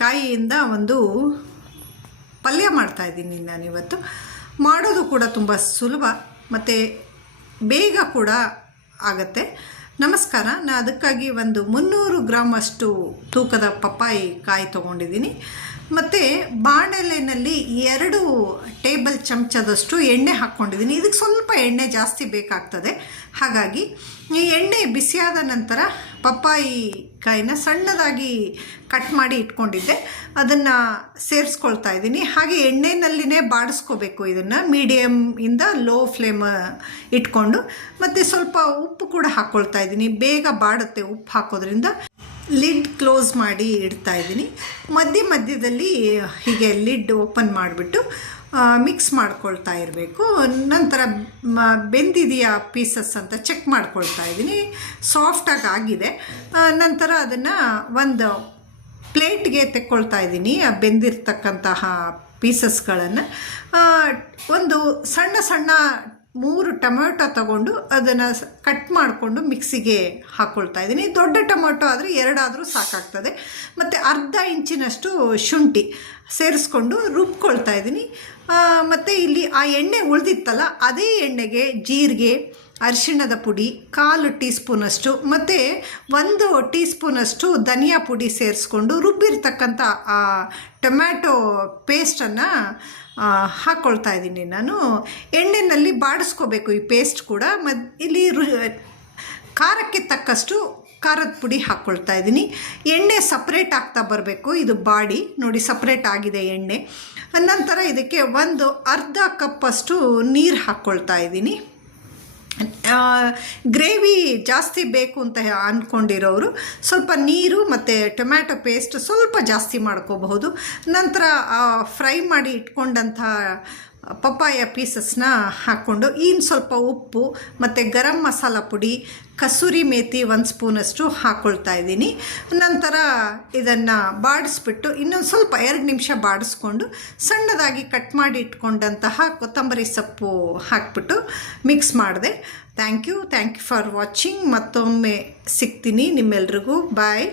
ಕಾಯಿಯಿಂದ ಒಂದು ಪಲ್ಯ ಮಾಡ್ತಾಯಿದ್ದೀನಿ ನಾನಿವತ್ತು ಮಾಡೋದು ಕೂಡ ತುಂಬ ಸುಲಭ, ಮತ್ತು ಬೇಗ ಕೂಡ ಆಗತ್ತೆ. ನಮಸ್ಕಾರ ನಾನು ಅದಕ್ಕಾಗಿ ಒಂದು ಮುನ್ನೂರು ಗ್ರಾಮ್ ಅಷ್ಟು ತೂಕದ ಪಪ್ಪಾಯಿ ಕಾಯಿ ತೊಗೊಂಡಿದ್ದೀನಿ. ಮತ್ತು ಬಾಣಲೆಯಲ್ಲಿ ಎರಡು ಟೇಬಲ್ ಚಮಚದಷ್ಟು ಎಣ್ಣೆ ಹಾಕ್ಕೊಂಡಿದ್ದೀನಿ. ಇದಕ್ಕೆ ಸ್ವಲ್ಪ ಎಣ್ಣೆ ಜಾಸ್ತಿ ಬೇಕಾಗ್ತದೆ. ಹಾಗಾಗಿ ಈ ಎಣ್ಣೆ ಬಿಸಿಯಾದ ನಂತರ ಪಪ್ಪಾಯಿ ಕಾಯಿನ ಸಣ್ಣದಾಗಿ ಕಟ್ ಮಾಡಿ ಇಟ್ಕೊಂಡಿದ್ದೆ. ಅದನ್ನು ಸೇರಿಸ್ಕೊಳ್ತಾ ಇದ್ದೀನಿ. ಹಾಗೆ ಎಣ್ಣೆನಲ್ಲಿನೇ ಬಾಡಿಸ್ಕೋಬೇಕು ಇದನ್ನು. ಮೀಡಿಯಮ್ ಇಂದ ಲೋ ಫ್ಲೇಮ್ ಇಟ್ಕೊಂಡು. ಮತ್ತು ಸ್ವಲ್ಪ ಉಪ್ಪು ಕೂಡ ಹಾಕ್ಕೊಳ್ತಾ ಇದ್ದೀನಿ. ಬೇಗ ಬಾಡುತ್ತೆ ಉಪ್ಪು ಹಾಕೋದ್ರಿಂದ. ಲಿಡ್ ಕ್ಲೋಸ್ ಮಾಡಿ ಇಡ್ತಾ ಇದ್ದೀನಿ. ಮಧ್ಯ ಮಧ್ಯದಲ್ಲಿ ಹೀಗೆ ಲಿಡ್ ಓಪನ್ ಮಾಡಿಬಿಟ್ಟು ಮಿಕ್ಸ್ ಮಾಡ್ಕೊಳ್ತಾ ಇರಬೇಕು. ನಂತರ ಬೆಂದಿದೆಯಾ ಪೀಸಸ್ ಅಂತ ಚೆಕ್ ಮಾಡ್ಕೊಳ್ತಾ ಇದ್ದೀನಿ. ಸಾಫ್ಟಾಗಿ ಆಗಿದೆ. ನಂತರ ಅದನ್ನು ಒಂದು ಪ್ಲೇಟ್ಗೆ ತೆಕ್ಕೊಳ್ತಾ ಇದ್ದೀನಿ, ಆ, ಬೆಂದಿರ್ತಕ್ಕಂತಹ ಪೀಸಸ್ಗಳನ್ನು. ಒಂದು ಸಣ್ಣ ಸಣ್ಣ ಮೂರು ಟೊಮೆಟೊ ತಗೊಂಡು ಅದನ್ನು ಕಟ್ ಮಾಡಿಕೊಂಡು ಮಿಕ್ಸಿಗೆ ಹಾಕ್ಕೊಳ್ತಾ ಇದ್ದೀನಿ. ದೊಡ್ಡ ಟೊಮೆಟೊ ಆದರೆ ಎರಡಾದರೂ ಸಾಕಾಗ್ತದೆ. ಮತ್ತು ಅರ್ಧ ಇಂಚಿನಷ್ಟು ಶುಂಠಿ ಸೇರಿಸ್ಕೊಂಡು ರುಬ್ಕೊಳ್ತಾ ಇದ್ದೀನಿ. ಮತ್ತು ಇಲ್ಲಿ ಆ ಎಣ್ಣೆ ಉಳಿದಿತ್ತಲ್ಲ, ಅದೇ ಎಣ್ಣೆಗೆ ಜೀರಿಗೆ ಅರಿಶಿಣದ ಪುಡಿ, ಕಾಲು ಟೀ ಸ್ಪೂನಷ್ಟು ಮತ್ತು ಒಂದು ಟೀ ಸ್ಪೂನಷ್ಟು ಧನಿಯಾ ಪುಡಿ ಸೇರಿಸ್ಕೊಂಡು ರುಬ್ಬಿರ್ತಕ್ಕಂಥ ಆ ಟೊಮ್ಯಾಟೊ ಪೇಸ್ಟನ್ನು ಹಾಕ್ಕೊಳ್ತಾ ಇದ್ದೀನಿ ನಾನು. ಎಣ್ಣೆಯಲ್ಲಿ ಬಾಡಿಸ್ಕೋಬೇಕು ಈ ಪೇಸ್ಟ್ ಕೂಡ. ಮತ್ತು ಇಲ್ಲಿ ರು, ಖಾರಕ್ಕೆ ತಕ್ಕಷ್ಟು ಖಾರದ ಪುಡಿ ಹಾಕ್ಕೊಳ್ತಾ ಇದ್ದೀನಿ. ಎಣ್ಣೆ ಸಪ್ರೇಟ್ ಆಗ್ತಾ ಬರಬೇಕು. ಇದು ಬಾಡಿ. ನೋಡಿ, ಸಪ್ರೇಟ್ ಆಗಿದೆ ಎಣ್ಣೆ. ನಂತರ ಇದಕ್ಕೆ ಒಂದು ಅರ್ಧ ಕಪ್ಪಷ್ಟು ನೀರು ಹಾಕ್ಕೊಳ್ತಾ ಇದ್ದೀನಿ. ಗ್ರೇವಿ ಜಾಸ್ತಿ ಬೇಕು ಅಂತ ಅಂದ್ಕೊಂಡಿರೋರು ಸ್ವಲ್ಪ ನೀರು ಮತ್ತು ಟೊಮ್ಯಾಟೊ ಪೇಸ್ಟ್ ಸ್ವಲ್ಪ ಜಾಸ್ತಿ ಮಾಡ್ಕೋಬಹುದು. ನಂತರ ಫ್ರೈ ಮಾಡಿ ಇಟ್ಕೊಂಡಂಥ ಪಪ್ಪಾಯ ಪೀಸಸ್ನ ಹಾಕ್ಕೊಂಡು ಇನ್ನು ಸ್ವಲ್ಪ ಉಪ್ಪು ಮತ್ತು ಗರಂ ಮಸಾಲ ಪುಡಿ, ಕಸೂರಿ ಮೇಥಿ ಒಂದು ಸ್ಪೂನಷ್ಟು ಹಾಕ್ಕೊಳ್ತಾ ಇದ್ದೀನಿ. ನಂತರ ಇದನ್ನು ಬಾಡಿಸ್ಬಿಟ್ಟು ಇನ್ನೊಂದು ಸ್ವಲ್ಪ ಎರಡು ನಿಮಿಷ ಬಾಡಿಸ್ಕೊಂಡು ಸಣ್ಣದಾಗಿ ಕಟ್ ಮಾಡಿ ಇಟ್ಕೊಂಡಂತಹ ಕೊತ್ತಂಬರಿ ಸೊಪ್ಪು ಹಾಕ್ಬಿಟ್ಟು ಮಿಕ್ಸ್ ಮಾಡಿದೆ. Thank you thank you for watching ಮತ್ತೊಮ್ಮೆ ಸಿಗ್ತೀನಿ ನಿಮ್ಮೆಲ್ರಿಗೂ. ಬಾಯ್